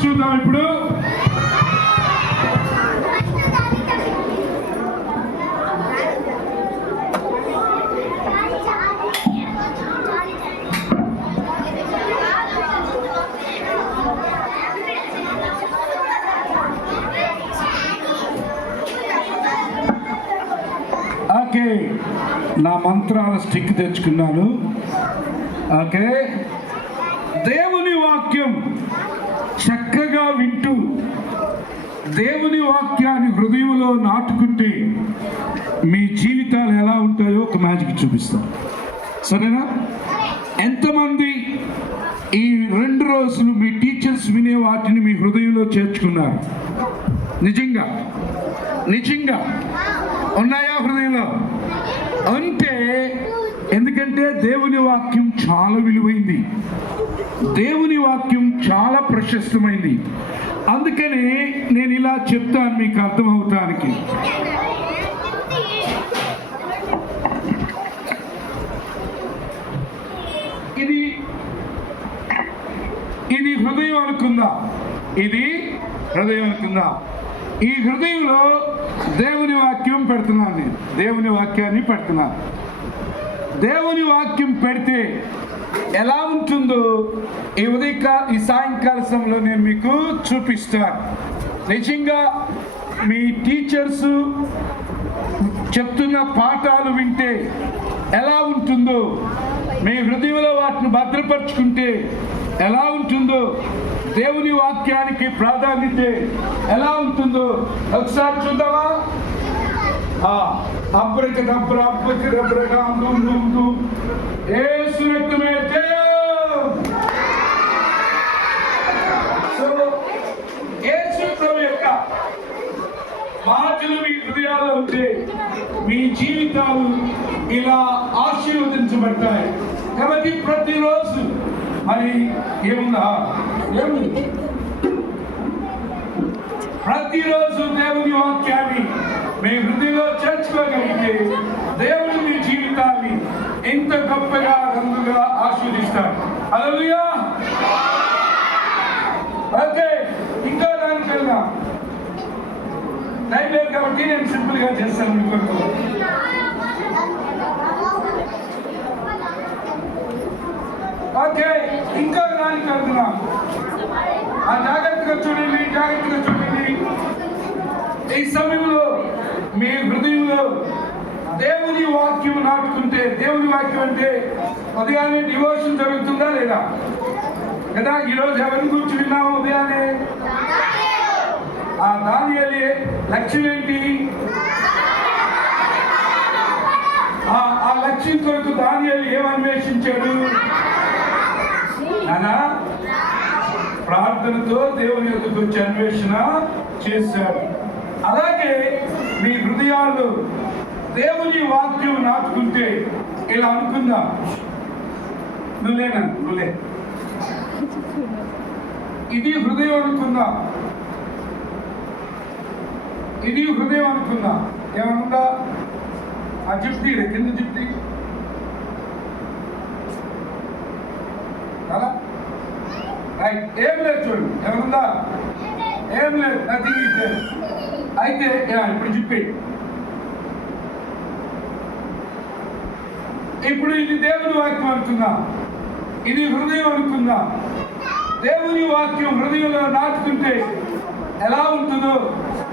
చూద్దాం ఇప్పుడు. ఓకే, నా మంత్రాల స్టిక్ తెచ్చుకున్నాను. ఓకే, దేవుని వాక్యం చక్కగా వింటూ దేవుని వాక్యాన్ని హృదయంలో నాటుకుంటే మీ జీవితాలు ఎలా ఉంటాయో ఒక మ్యాజిక్ చూపిస్తాం. సరేనా? ఎంతమంది ఈ 2 రోజులు మీ టీచర్స్ వినే వాటిని మీ హృదయంలో చేర్చుకున్నారు? నిజంగా నిజంగా ఉన్నాయా హృదయంలో? అంటే ఎందుకంటే దేవుని వాక్యం చాలా విలువైంది, దేవుని వాక్యం చాలా ప్రశస్తమైంది. అందుకని నేను ఇలా చెప్తాను మీకు అర్థమవటానికి. ఇది హృదయం అనుకుందా, ఇది హృదయం అనుకుందా. ఈ హృదయంలో దేవుని వాక్యం పెడుతున్నాను, నేను దేవుని వాక్యాన్ని పెడుతున్నాను. దేవుని వాక్యం పెడితే ఎలా ఉంటుందో ఈ సాయంకాల సమయంలో నేను మీకు చూపిస్తాను. నిజంగా మీ టీచర్స్ చెప్తున్న పాఠాలు వింటే ఎలా ఉంటుందో, మీ హృదయంలో వాటిని భద్రపరుచుకుంటే ఎలా ఉంటుందో, దేవుని వాక్యానికి ప్రాధాన్యత ఎలా ఉంటుందో ఒకసారి చూద్దామా? మాటలు మీ హృదయాల్లో ఉంటే మీ జీవితాలు ఇలా ఆశీర్వదించబడతాయి. కాబట్టి ప్రతిరోజు మరి ఏముంది ప్రతిరోజు దేవుని వాక్యాన్ని మీ హృదయంలో చేర్చుకోగలిగితే దేవుడు మీ జీవితాన్ని ఇంత గొప్పగా రంగుగా ఆశీర్వదిస్తాడు. హల్లెలూయా. ఓకే, ఇంకా దానికి వెళ్దాం. టైం లేదు కాబట్టి నేను సింపుల్ గా చేస్తాను మీ కొరకు. ఓకే, ఇంకా దానికి వెళ్తున్నాం. జాగ్రత్తగా చూడండి, జాగ్రత్తగా చూడండి. ఈ సమయంలో మీ హృదయంలో దేవుని వాక్యం నాటుకుంటే, దేవుని వాక్యం అంటే ఉదయాన్నే డివోషన్ జరుగుతుందా లేదా కదా? ఈరోజు ఎవరిని గురించి విన్నాము? ఉదయాన్నే ఆ దానియేలు లక్ష్యం ఏంటి? ఆ లక్ష్యం కొరకు దానియేలు ఏమన్వేషించాడు? నానా ప్రార్థనతో దేవుని యొద్దకు వచ్చి అన్వేషణ చేశాడు. అలాగే మీ హృదయాల్లో దేవుని వాక్యం నాటుకుంటే ఇలా అనుకుందా, నువ్వులే ఇది హృదయం అనుకుందా, ఇది హృదయం అనుకుందా. ఏమనుందా? ఆ జిప్తి కింద జిప్తి అలా రైట్. ఏం లేదు చూడండి, ఏమనుందా? ఏం లేదు, నథింగ్ ఈజ్ దేర్. అయితే ఇప్పుడు చెప్పి, ఇప్పుడు ఇది దేవుని వాక్యం అనుకుందా, ఇది హృదయం అనుకుందా. దేవుని వాక్యం హృదయంలో నాటుకుంటే ఎలా ఉంటుందో,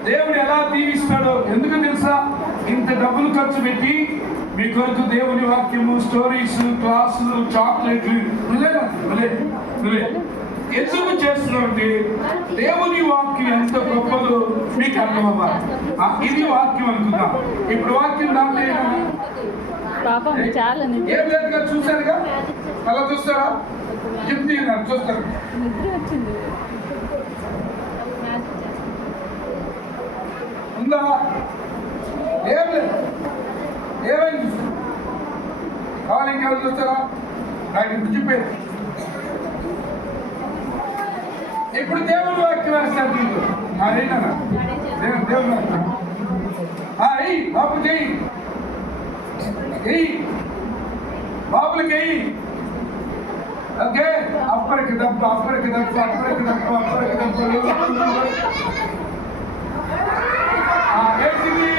దేవుడు ఎలా దీవిస్తాడో. ఎందుకు తెలుసా? ఇంత డబ్బులు ఖర్చు పెట్టి మీ కొరకు దేవుని వాక్యము, స్టోరీస్, క్లాసులు, చాక్లెట్లు ఎందుకు చేస్తున్నామంటే దేవుని వాక్యం ఎంత గొప్పదో మీకు అర్థమవ్వాలి. ఇది వాక్యం అనుకుందాం. ఇప్పుడు వాక్యం దాంట్లో ఏం లేదుగా, చూశారుగా, అలా చూస్తారా? చెప్తే చూస్తారు. ఉందా? ఏం లేదు. ఏమైంది? కావాలి ఇంకెవరు చూస్తారా? నాకు ఇప్పుడు చెప్పేది. ఇప్పుడు దేవుడు వాక్యం వేస్తారు నీకు. అదేనా దేవుడు వాక్యం? బాబు చెయ్యి, బాబులకి వెయ్యి. ఓకే, అప్పటికి దప్ప వేసింది.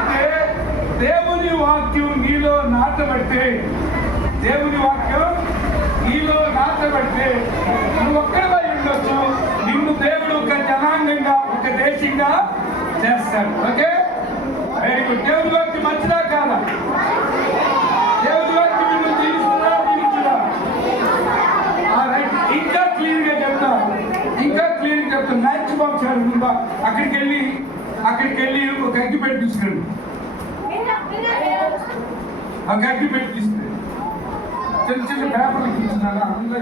అంటే దేవుని వాక్యం నీలో నాటబట్టే, దేవుని వాక్యం నీలో నాటబట్టే నువ్వు ఒక్కడిపై ఉండొచ్చు. నిన్ను దేవుడు ఒక జనాంగంగా, ఒక దేశంగా చేస్తాడు. Okay, very good. దేవుని వాక్యం మంచిదా కాదా? దేవుని వాక్యం నిన్ను జీవిస్తుందా, జీవించుదా? ఇంకా క్లియర్ గా చెప్తా. మ్యాచ్ బాక్స్ ఉందా? అక్కడికి వెళ్ళి ఒక అగ్గి పెట్టి తీసుకురండి. ఒక అగ్గి పెట్టి తీసుకురండి. చిన్న పేపర్లు ఇచ్చినారా? అందులో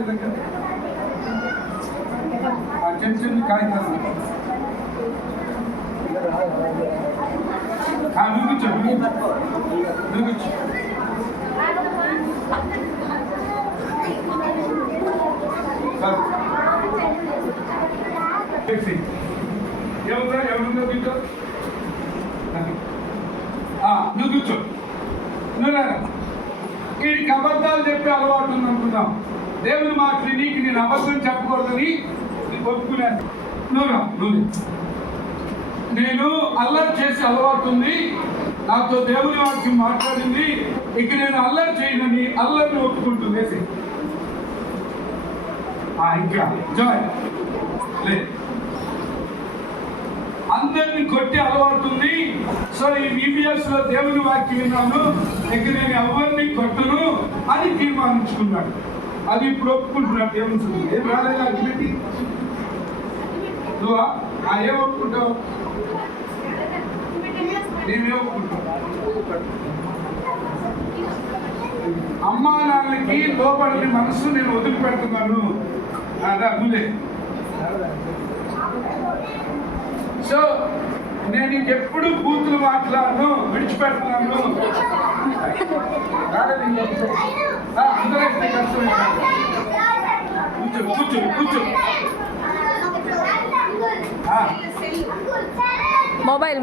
చిన్న కాగితాలు కూర్చో. ఎవరుందో దీంతో నువ్వు కూర్చో. వీడికి అబద్ధాలు చెప్పే అలవాటు ఉంది అనుకుందాం. దేవుని మాటలు నీకు నేను అబద్ధం చెప్పకూడదని ఒప్పుకున్నాను. నువ్వు నేను అల్లరి చేసే అలవాటు ఉంది, నాతో దేవుని వాక్యం మాట్లాడింది, ఇక నేను అల్లరి చేయనని అల్లరిని ఒప్పుకుంటుంది. ఇంకా జాయ్ లేదు, అందరినీ కొట్టి అలవాటు ఉంది. సో ఈ VBS లో దేవుని వాక్యం విన్నాను, ఇక నేను ఎవరిని కొట్టను అని తీర్మానించుకున్నాడు. అది ఇప్పుడు ఒప్పుకుంటున్నాడు. ఏం రాలేదు అగ్గిపెట్టి నువ్వా? ఏం ఒప్పుకుంటావు? నేనేం ఒప్పుకుంటావు? అమ్మా నాన్నకి లోపలి మనసు నేను వదిలిపెడుతున్నాను. అదా నువ్వే. సో నేను ఇంకెప్పుడు బూతులు మాట్లాడను, విడిచిపెడుతున్నాను. అందరూ కష్టమే. కూర్చో. మొబైల్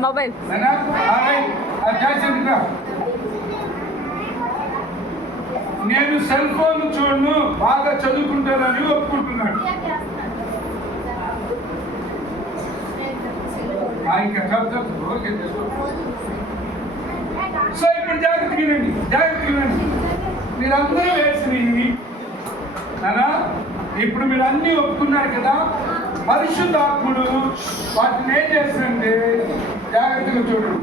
నేను సెల్ ఫోన్ చూడను, బాగా చదువుకుంటానని ఒప్పుకుంటున్నాడు. సో ఇప్పుడు జాగ్రత్తగా మీరందరూ వేసినవి నానా. ఇప్పుడు మీరు అన్ని ఒప్పుకున్నారు కదా, పరిశుద్ధాత్ముడు వాటిని ఏం చేస్తారంటే జాగ్రత్తగా చూడండి.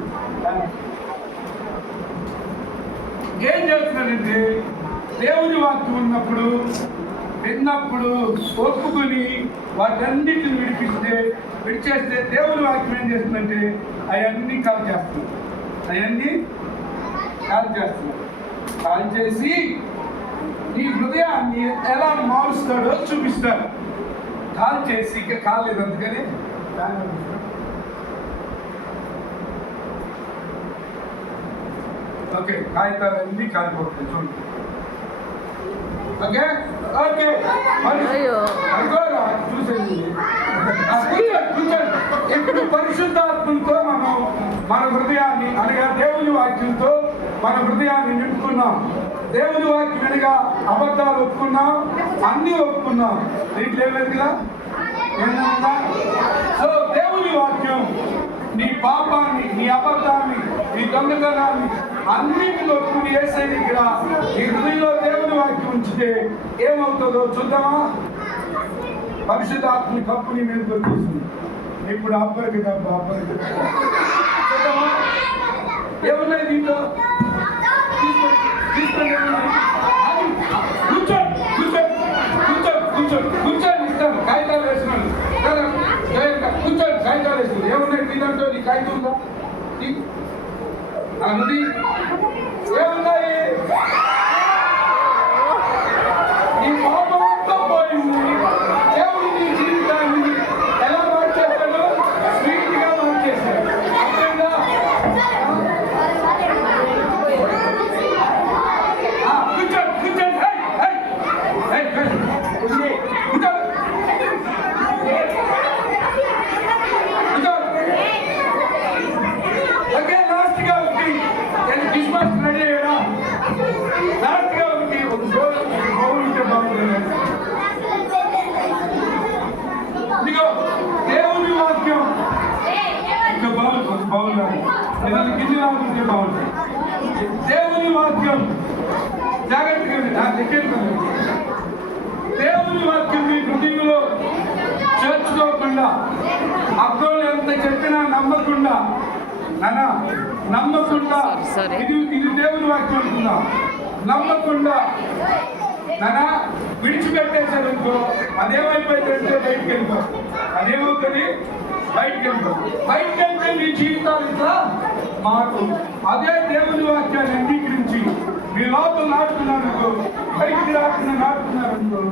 ఏం చేస్తున్నారంటే దేవుని వాక్యం ఉన్నప్పుడు విన్నప్పుడు ఒప్పుకొని వాటన్నిటిని విడిచేస్తే దేవుని వాక్యం ఏం చేస్తుందంటే అవన్నీ కాల్ చేస్తుంది. కాల్ చేసి నీ హృదయాన్ని ఎలా మారుస్తాడో చూపిస్తాడు. కాల్ చేసి ఇంకా కాలేదు, అందుకని ఓకే, కాగితాలన్నీ కాలిపోతుంది చూడండి. ఓకే ఓకే చూసేది ఇప్పుడు పరిశుద్ధాత్మతో మనం మన హృదయాన్ని అనగా దేవుని వాక్యంతో మన హృదయాన్ని నింపుకున్నాం. దేవుని వాక్యం అనగా అబద్ధాలు ఒప్పుకున్నాం, అన్ని ఒప్పుకున్నాం. దీంట్లో ఏమేది కదా. సో దేవుని వాక్యం నీ పాపాన్ని, నీ అబద్ధాన్ని, నీ దొంగతనాన్ని అన్నింటిలో కూడి వేసేది ఇక్కడ ఈ హృదయంలో దేవుని వాక్యం ఉంచితే ఏమవుతుందో చూద్దామా. పరిశుద్ధాత్మని కప్పుని మీద దొరికిస్తుంది. ఇప్పుడు అబ్బరికి దెబ్బ అబ్బరికి చూద్దామా ఏమున్నాయి దీంట్లో. కూర్చోండి కూర్చోండి కూర్చోండి కూర్చోండి కూర్చోండి ఇస్తాను. కాగితాలు వేసినాను కూర్చోండి. కాగితాలు వేసినాను. ఏమున్నాయి దీంట్లో. నీ కాగితం ఉందా అది ఏమున్నాయి. ఈ పాపం అంతా పోయింది. దేవుడు నీ జీవితాన్ని ఎలా మార్చేస్తాడు, స్వీట్ గా మార్చేస్తాడు. కూర్చోండి కూర్చోండి దేవుని వాక్యం ఇంకా బాగుండాలి. ఏదైనా కింది రాకుంటే బాగుంటుంది. దేవుని వాక్యం జాగ్రత్తగా దేవుని వాక్యం మీ హృదయంలో చేర్చుకోకుండా, అబ్దుల్ ఎంత చెప్పినా నమ్మకుండా నమ్మకుండా ఇది దేవుని వాక్యం అనుకున్నా నమ్మకుండా విడిచిపెట్టేసారనుకో అదేమైపోయిందంటే బయటికి వెళ్ళిపో. అదేమవుతుంది బయటికి వెళ్తే మీ జీవితాలు ఇట్లా మాకు అదే దేవుని వాక్యాన్ని అంగీకరించి మీ లోపల నాటుకున్నారనుకో, బయటికి రాకుండా నాటుకున్నారనుకో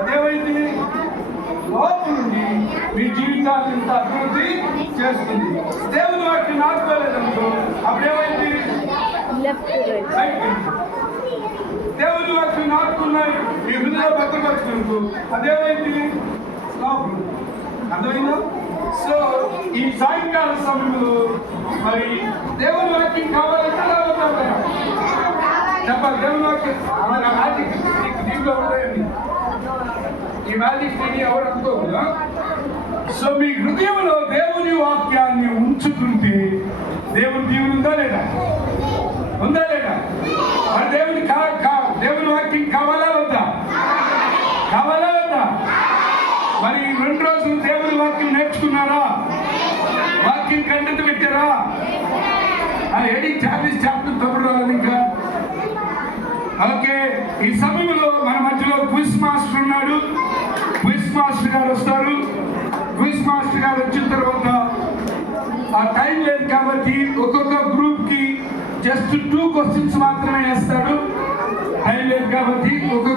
అదేమైంది లోపల నుండి మీ జీవితాన్ని ఇంత అభివృద్ధి చేస్తుంది. దేవుని వాక్యం నాటుకోలేదనుకో అప్పుడేమైంది దేవుని వాక్యం నాటుకున్నాయి మీ హృదయ భద్రపరచుకుంటూ అదేమైంది లోపల. అర్థమైందా. సో ఈ సాయంకాల సమయంలో మరి దేవుని వాక్యం కావాలంటే ఎలా అవుతారు చెప్పాలి. దేవుని వాక్యం మ్యాజిక్ దీంట్లో ఉంటాయండి. ఈ మ్యాజిక్ స్టడీ ఎవరు అనుకోకుండా. సో మీ హృదయంలో దేవుని వాక్యాన్ని ఉంచుకుంటే దేవుని దీవెన ఉందా లేదా. మరి దేవుని వాక్యం కావాలా వద్దా. మరి 2 రోజులు దేవుని వాక్యం నేర్చుకున్నారా. వాక్యం కంటెంట్ పెట్టారా. ఏడి చాలీస్ చాప్టర్ తప్పుడు రాదు ఇంకా. ఓకే, ఈ సమయంలో మన మధ్యలో క్విజ్ మాస్టర్ ఉన్నాడు. క్విజ్ మాస్టర్ గారు వస్తారు. క్విజ్ మాస్టర్ గారు వచ్చిన తర్వాత ఆ టైం లేదు కాబట్టి ఒక్కొక్క గ్రూప్ కి జస్ట్ 2 క్వశ్చన్స్ మాత్రమే వేస్తాడు. టైం లేదు కాబట్టి ఒక్కొక్క